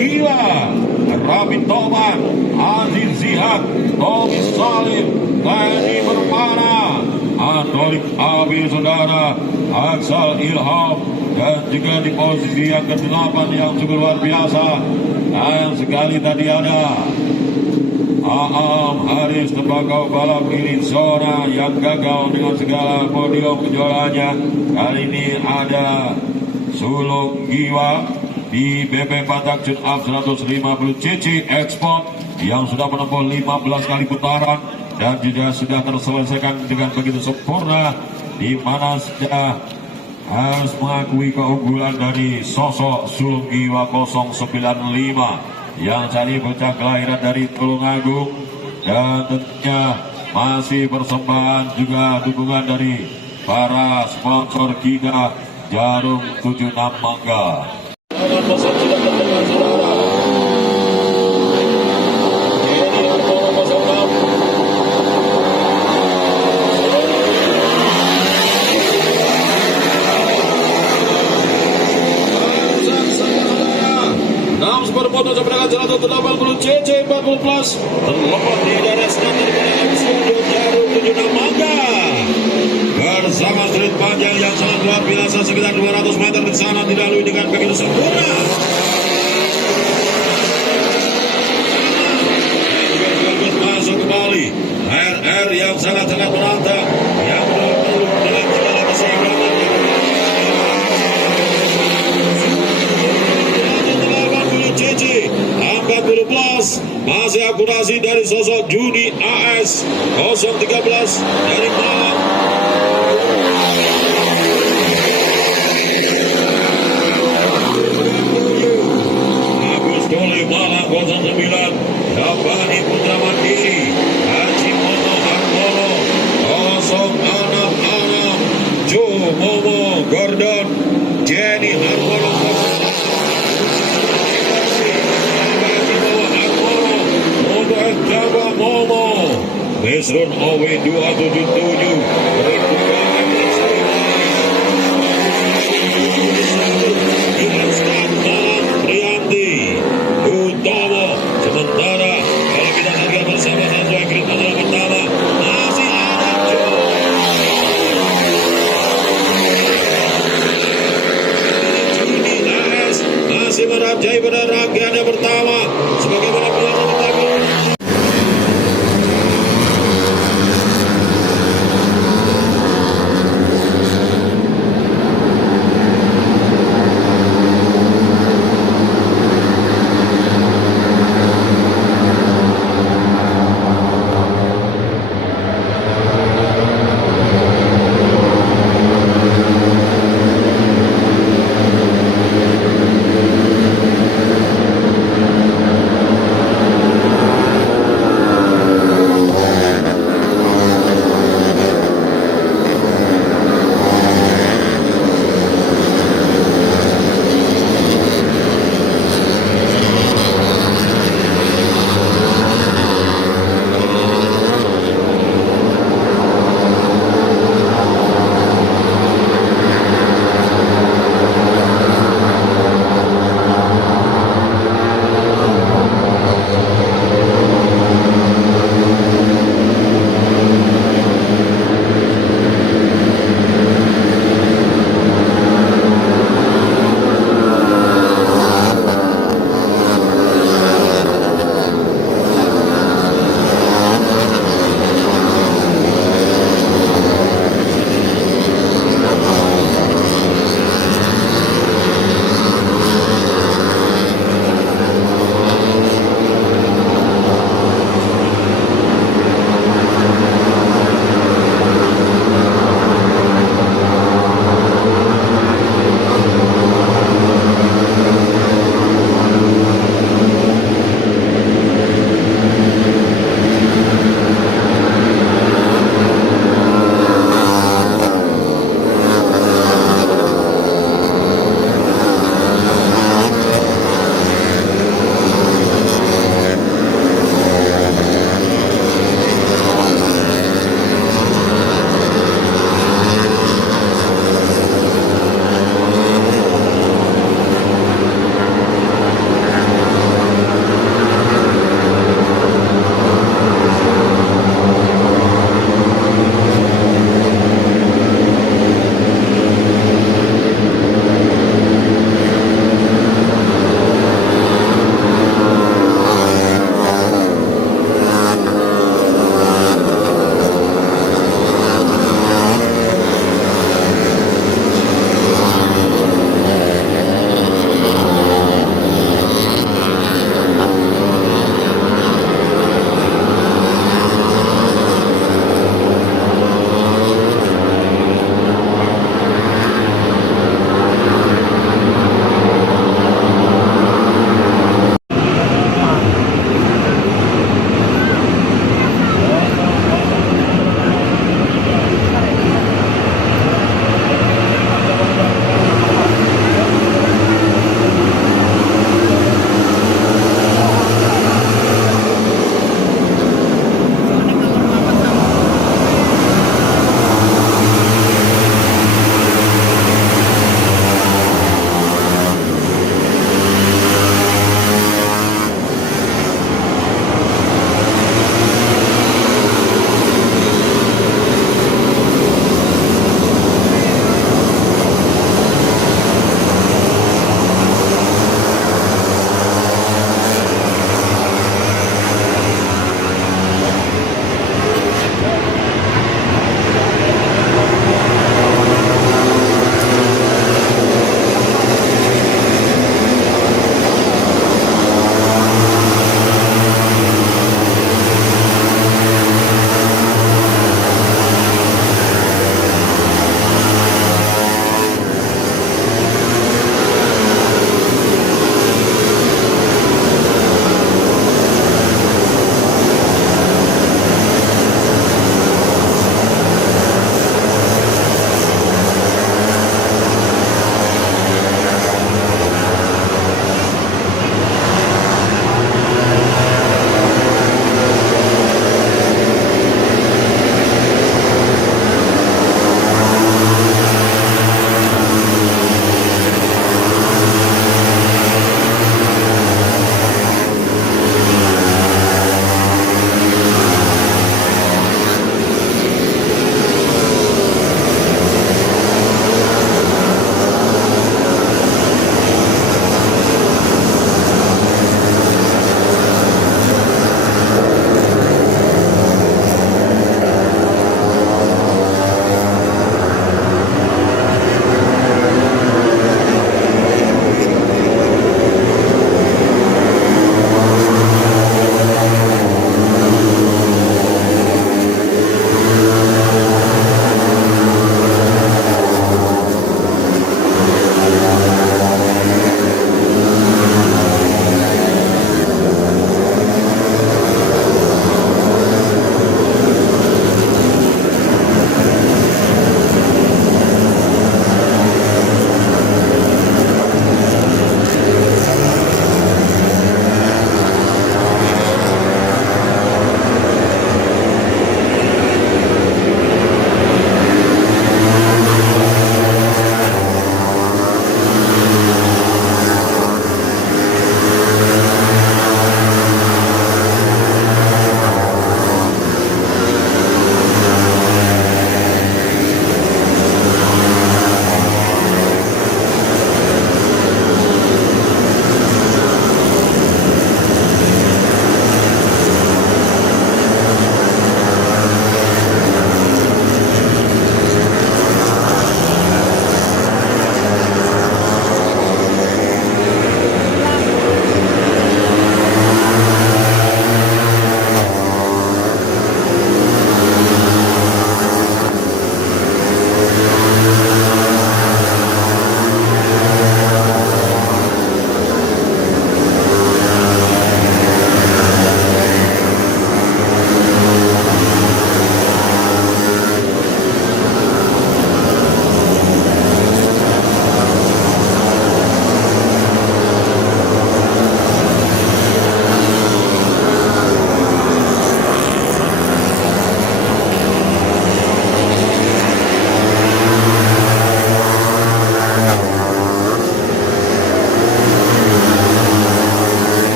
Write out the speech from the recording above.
Gila, Rabin Toban, Aziz Zihad, Tommy Salim, Tani Berpana, Antolik Abi Saudara, Aksal Ilham, dan juga di posisi yang ke-8 yang cukup luar biasa. Dan sekali tadi ada Aam Haris Tembakau balap ini zona yang gagal dengan segala podium kejuaraannya. Kali ini ada Sulung Giwa di BP Batak Tune Up 150 cc Export yang sudah menempuh 15 kali putaran dan juga sudah terselesaikan dengan begitu sempurna, di mana sudah harus mengakui keunggulan dari sosok Sulung Giwa 095 yang tadi bocah kelahiran dari Tulungagung, dan tentunya masih persembahan juga dukungan dari para sponsor kita Jarum 76 Mangga. Motor sebenarnya 180 cc 40 plus terlepas di daerah standar di studio Jarum 76 Mangga bersama street panjang yang sangat luar biasa sekitar 200 meter di sana dilalui dengan begitu sempurna. Masuk kembali RR yang sangat-sangat merantau yang belum dalam segala keseimbangan. Masih akurasi dari sosok Juni AS 013 dari Malang. Agus Doli Malang 09 Dabani Putra Mandiri Haji Momo Harmono 066 Jo Momo Gordon Jenny Harmono Jawa Momo Mesron OW 277 dengan skandal Prianti Utomo. Sementara kalau kita lihat bersama sesuai kriteria pertama masih ada Juni AS masih merajai pada rangkaian yang pertama sebagaimana